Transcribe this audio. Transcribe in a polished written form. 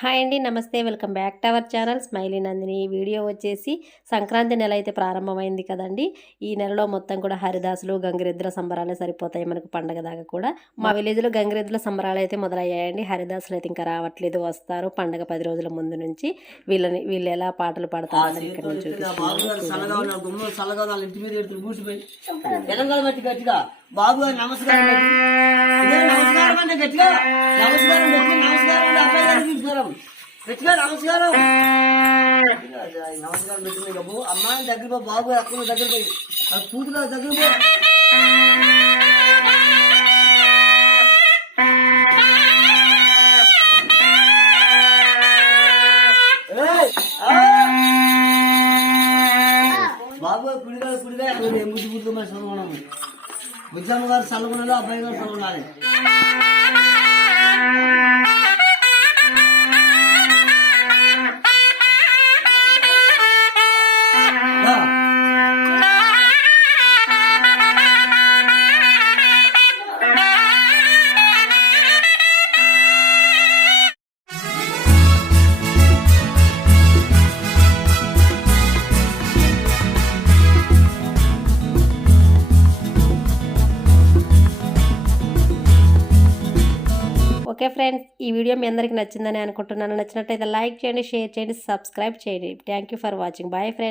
Hi అండి, నమస్తే. Welcome back to our channel smiley Nandini. ఈ వీడియో వచ్చేసి సంక్రాంతి నెల అయితే ప్రారంభమైంది కదండి. ఈ నెలలో మొత్తం కూడా హరిదాసులు గంగిరెద్దుల సంబరాలే సరిపోతాయి మనకు పండగ దాకా కూడా. మా విలేజ్లో గంగిరెద్దుల సంబరాలు అయితే మొదలయ్యాయండి. హరిదాసులు అయితే ఇంకా రావట్లేదు, వస్తారు పండగ 10 రోజుల ముందు నుంచి. వీళ్ళు ఎలా పాటలు పాడతారు ఇక్కడ నుంచి బాబు గారు నమస్కారం నమస్కారం అంటే గట్టిగా నమస్కారం గట్టిగా నమస్కారం నమస్కారం పెట్టింది బాబు అమ్మాయి దగ్గర బాబు అక్కడ దగ్గర పోయి కూతురు దగ్గర పో బాబు కుడిగా ముద్దు ముద్దు మరి చదువుకున్నాము బుజ్జమ్మ గారు చల్లగొనాలి అబ్బాయి గారు చల్లగొనాలి ఓకే ఫ్రెండ్స్, ఈ వీడియో మీ అందరికీ నచ్చిందని అనుకుంటున్నాను. నచ్చినట్టయితే లైక్ చేయండి, షేర్ చేయండి, సబ్స్క్రైబ్ చేయండి. Thank you for watching. Bye friends.